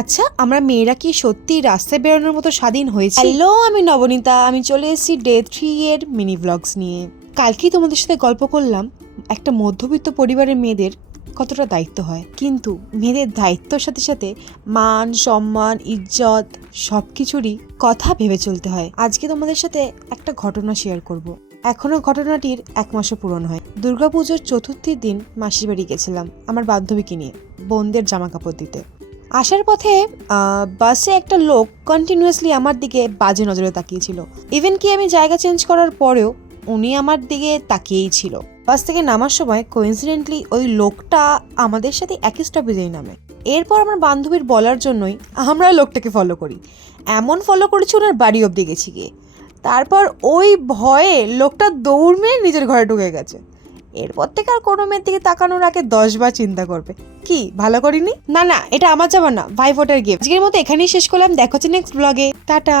আচ্ছা, আমরা মেয়েরা কি সত্যি রাস্তায় বেরোনোর মতো স্বাধীন হয়েছি? হ্যালো, আমি নবনীতা। আমি চলে এসেছি ডে 3 এর মিনি ব্লগস নিয়ে। কালকেই তোমাদের সাথে গল্প করলাম একটা মধ্যবিত্ত পরিবারের মেয়েদের কতটা দায়িত্ব হয়, কিন্তু মেয়েদের দায়িত্বর সাথে সাথে মান সম্মান ইজ্জত সবকিছুরই কথা ভেবে চলতে হয়। আজকে তোমাদের সাথে একটা ঘটনা শেয়ার করব। এখনো ঘটনাটির 1 মাসও পূরণ হয়। দুর্গাপুজোর চতুর্থীর দিন মাসির বাড়ি গেছিলাম আমার বান্ধবীকে নিয়ে বোনদের জামা কাপড় দিতে। আসার পথে বাসে একটা লোক কন্টিনিউয়াসলি আমার দিকে বাজে নজরে তাকিয়েছিল। ইভেন কি আমি জায়গা চেঞ্জ করার পরেও উনি আমার দিকে তাকিয়েই ছিল। বাস থেকে নামার সময় কোইন্সিডেন্টলি ওই লোকটা আমাদের সাথে একই স্টপেজেই নামে। এরপর আমার বান্ধবীর বলার জন্যই আমরা লোকটাকে ফলো করি। এমন ফলো করেছি ওনার বাড়ি অবধি গেছি গিয়ে। তারপর ওই ভয়ে লোকটা দৌড় মেরে নিজের ঘরে ঢুকে গেছে। এরপর থেকে আর কোনো মেয়ের দিকে তাকানোর আগে 10 বার চিন্তা করবে। কি ভালো করিনি? না, এটা আমার যাবার না, ভাই ফোটার গিফট। আজকের মতো এখানেই শেষ করলাম। দেখা হচ্ছে নেক্সট ব্লগে। টাটা।